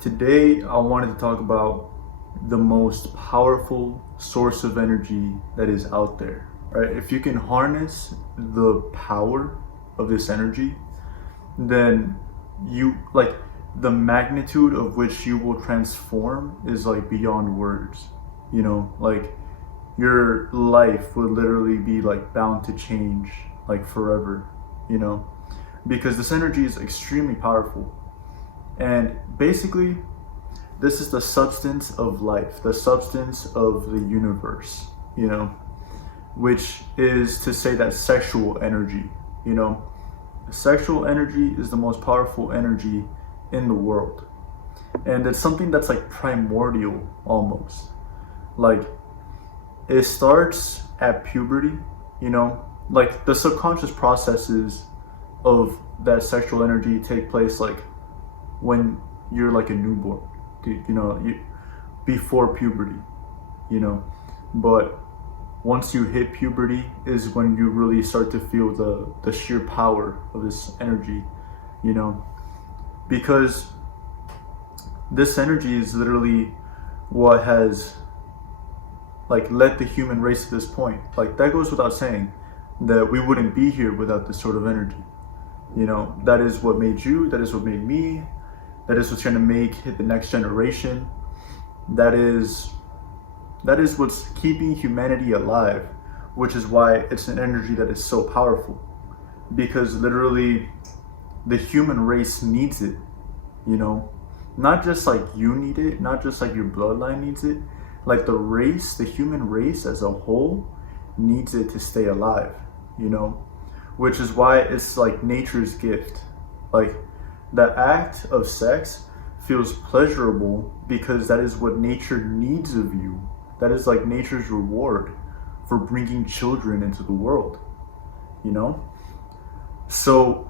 Today, I wanted to talk about the most powerful source of energy that is out there. Right? If you can harness the power of this energy, then you like the magnitude of which you will transform is like beyond words. Like your life would literally be like bound to change like forever, you know, because this energy is extremely powerful. And basically, this is the substance of life, the substance of the universe, which is to say that sexual energy, you know, sexual energy is the most powerful energy in the world. And it's something that's like primordial almost. Like it starts at puberty, like the subconscious processes of that sexual energy take place like when you're like a newborn, before puberty, you know. But once you hit puberty is when you really start to feel the sheer power of this energy, you know, because this energy is literally what has like led the human race to this point. Like that goes without saying that we wouldn't be here without this sort of energy. That is what made you, that is what made me, that is what's going to make the next generation. That is what's keeping humanity alive, which is why it's an energy that is so powerful, because literally the human race needs it, not just like you need it, not just like your bloodline needs it, like the human race as a whole needs it to stay alive, which is why it's like nature's gift. Like the act of sex feels pleasurable because that is what nature needs of you. That is like nature's reward for bringing children into the world, So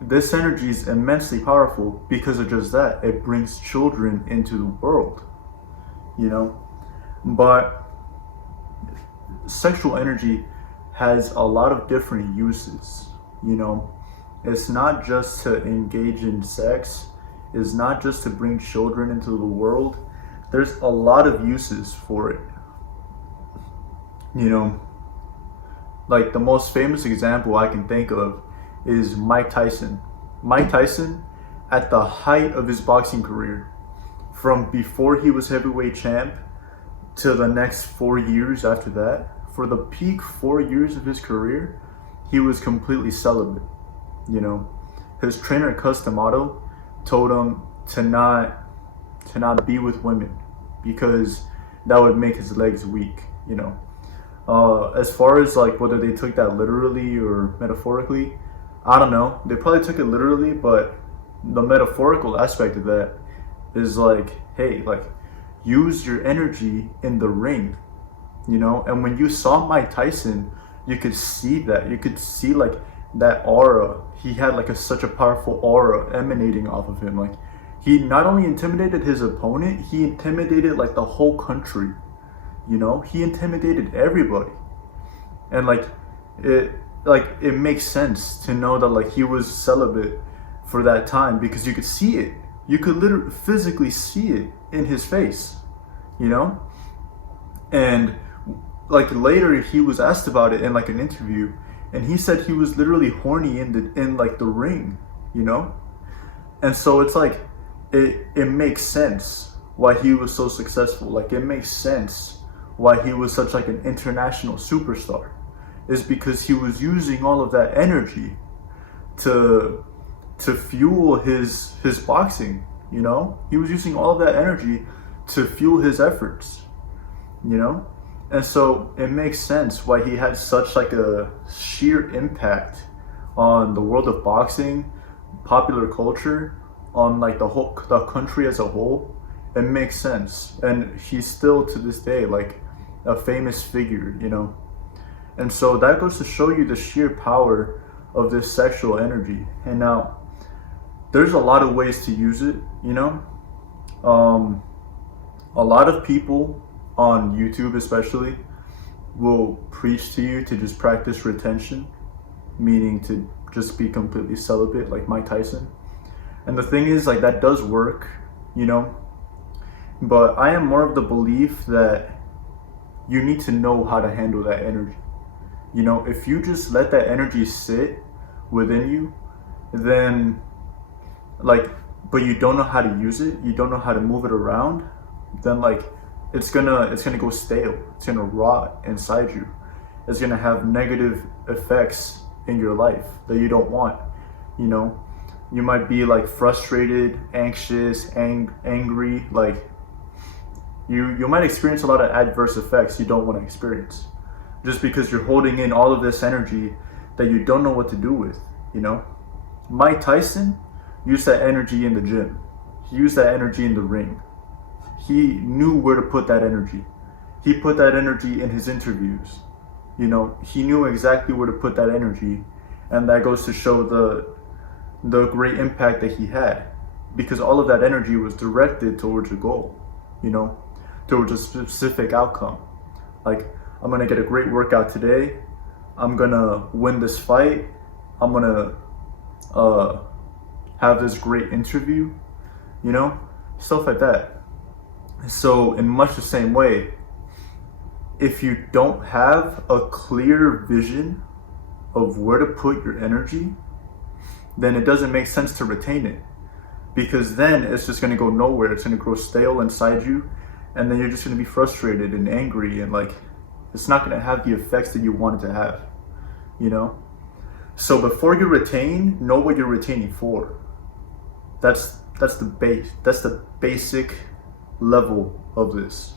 this energy is immensely powerful because of just that. It brings children into the world, But sexual energy has a lot of different uses, It's not just to engage in sex. It's not just to bring children into the world. There's a lot of uses for it. Like the most famous example I can think of is Mike Tyson. Mike Tyson, at the height of his boxing career, from before he was heavyweight champ to the next 4 years after that, for the peak 4 years of his career, he was completely celibate. His trainer Cus D'Amato told him to not be with women because that would make his legs weak. As far as like whether they took that literally or metaphorically, I don't know. They probably took it literally, but the metaphorical aspect of that is like, hey, like use your energy in the ring, And when you saw Mike Tyson, you could see that. You could see like that aura. He had like such a powerful aura emanating off of him. Like he not only intimidated his opponent, he intimidated like the whole country. He intimidated everybody. And it makes sense to know that like he was celibate for that time because you could see it. You could literally physically see it in his face, And like later he was asked about it in like an interview, and he said he was literally horny in like the ring, And so it's like it makes sense why he was so successful. Like it makes sense why he was such like an international superstar, is because he was using all of that energy to fuel his boxing, He was using all of that energy to fuel his efforts, And so it makes sense why he had such like a sheer impact on the world of boxing, popular culture, on like the country as a whole. It makes sense. And he's still to this day like a famous figure, And so that goes to show you the sheer power of this sexual energy. And now there's a lot of ways to use it, A lot of people on YouTube especially will preach to you to just practice retention, meaning to just be completely celibate like Mike Tyson. And the thing is, like, that does work you know? But I am more of the belief that you need to know how to handle that energy. You know, if you just let that energy sit within you, then like, but you don't know how to use it, you don't know how to move it around, then like it's gonna go stale. It's gonna rot inside you. It's gonna have negative effects in your life that you don't want. You know, you might be like frustrated, anxious, angry. Like you might experience a lot of adverse effects you don't want to experience, just because you're holding in all of this energy that you don't know what to do with. You know, Mike Tyson used that energy in the gym. He used that energy in the ring. He knew where to put that energy. He put that energy in his interviews. You know, he knew exactly where to put that energy, and that goes to show the great impact that he had, because all of that energy was directed towards a goal, you know, towards a specific outcome. Like, I'm gonna get a great workout today. I'm gonna win this fight. I'm gonna have this great interview, you know, stuff like that. So in much the same way, if you don't have a clear vision of where to put your energy, then it doesn't make sense to retain it, because then it's just going to go nowhere. It's going to grow stale inside you, and then you're just going to be frustrated and angry, and like it's not going to have the effects that you want it to have, you know. So before you retain, know what you're retaining for. That's the basic level of this.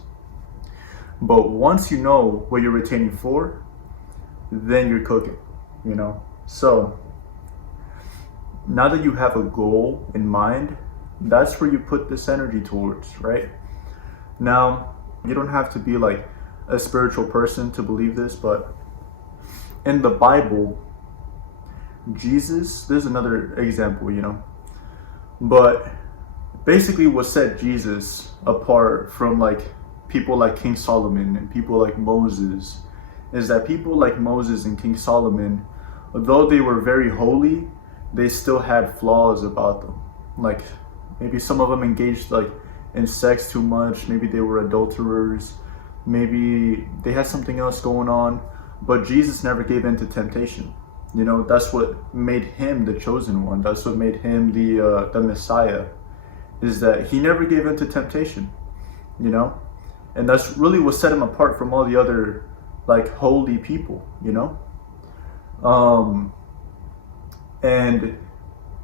But once you know what you're retaining for, then you're cooking, you know. So now that you have a goal in mind, that's where you put this energy towards, right? Now, you don't have to be like a spiritual person to believe this, but in the Bible, Jesus, there's another example, you know, but basically what set Jesus apart from like people like King Solomon and people like Moses is that people like Moses and King Solomon, although they were very holy, they still had flaws about them. Like maybe some of them engaged like in sex too much, maybe they were adulterers, maybe they had something else going on, but Jesus never gave in to temptation. You know, that's what made him the chosen one. That's what made him the Messiah, is that he never gave in to temptation, you know? And that's really what set him apart from all the other like holy people, you know? And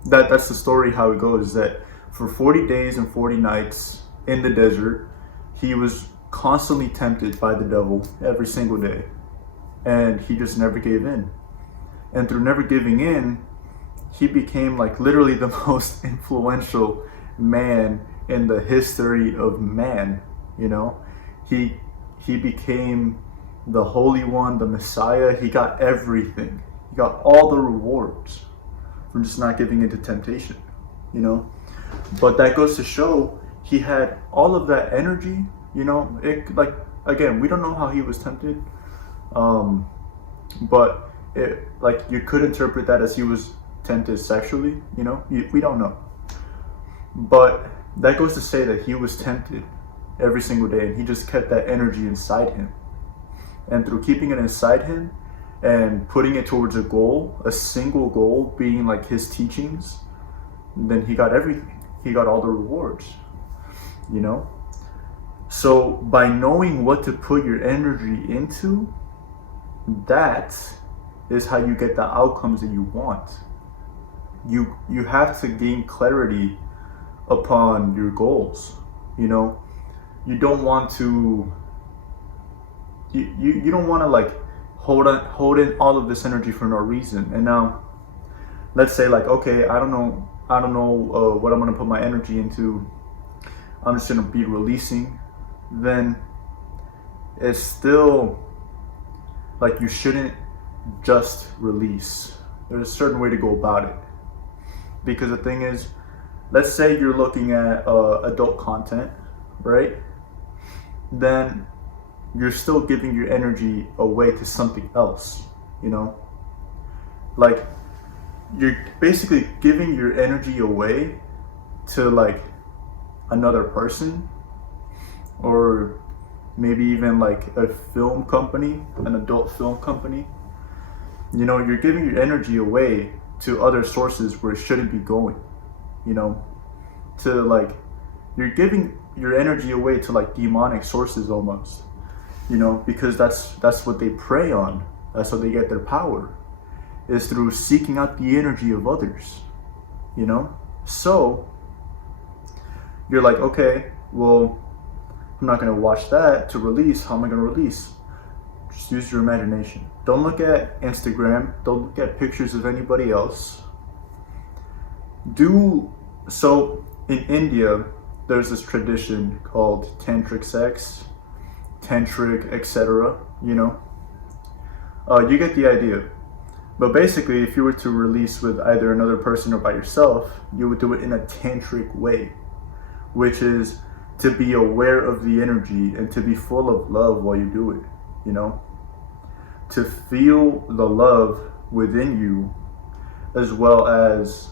that's the story how it goes, that for 40 days and 40 nights in the desert, he was constantly tempted by the devil every single day. And he just never gave in. And through never giving in, he became like literally the most influential man in the history of man, you know? He became the Holy One, the Messiah. He got everything. He got all the rewards from just not giving into temptation, you know? But that goes to show he had all of that energy, you know? It, like, again, we don't know how he was tempted, but it, like, you could interpret that as he was tempted sexually, you know? We don't know. But that goes to say that he was tempted every single day, and he just kept that energy inside him. And through keeping it inside him and putting it towards a goal, a single goal being like his teachings, then he got everything. He got all the rewards, you know? So by knowing what to put your energy into, that is how you get the outcomes that you want. You have to gain clarity upon your goals, you know? You don't want to you don't want to like hold in all of this energy for no reason. And now let's say like, okay, I don't know what I'm going to put my energy into. I'm just going to be releasing. Then it's still like, you shouldn't just release. There's a certain way to go about it, because the thing is, let's say you're looking at adult content, right? Then you're still giving your energy away to something else, you know? Like, you're basically giving your energy away to like another person, or maybe even like a film company, an adult film company, you know, you're giving your energy away to other sources where it shouldn't be going, you know, to like, you're giving your energy away to like demonic sources almost, you know, because that's what they prey on. That's how they get their power, is through seeking out the energy of others, you know. So you're like, okay, well, I'm not going to watch that to release. How am I going to release? Just use your imagination. Don't look at Instagram. Don't look at pictures of anybody else. So in India, there's this tradition called tantric sex, tantric, etc. You know, you get the idea. But basically, if you were to release with either another person or by yourself, you would do it in a tantric way, which is to be aware of the energy and to be full of love while you do it, you know? To feel the love within you, as well as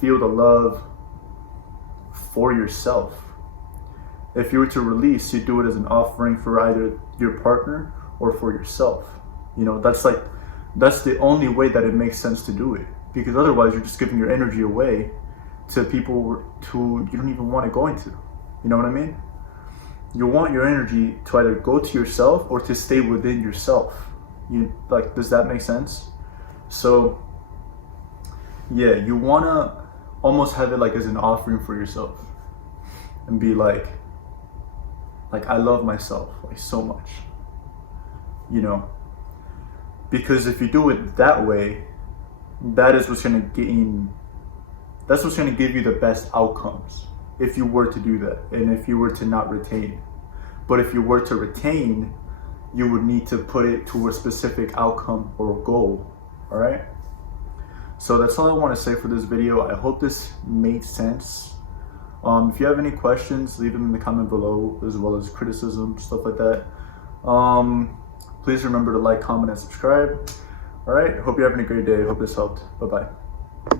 feel the love for yourself. If you were to release, you do it as an offering for either your partner or for yourself. You know, that's the only way that it makes sense to do it. Because otherwise you're just giving your energy away to people who you don't even want to go into. You know what I mean? You want your energy to either go to yourself or to stay within yourself. Does that make sense? So yeah, you wanna almost have it like as an offering for yourself. And be like I love myself like so much. You know? Because if you do it that way, that's what's gonna give you the best outcomes if you were to do that, and if you were to not retain. But if you were to retain, you would need to put it to a specific outcome or goal. All right? So that's all I want to say for this video. I hope this made sense. If you have any questions, leave them in the comment below, as well as criticism, stuff like that. Please remember to like, comment, and subscribe. All right, hope you're having a great day. Hope this helped. Bye-bye.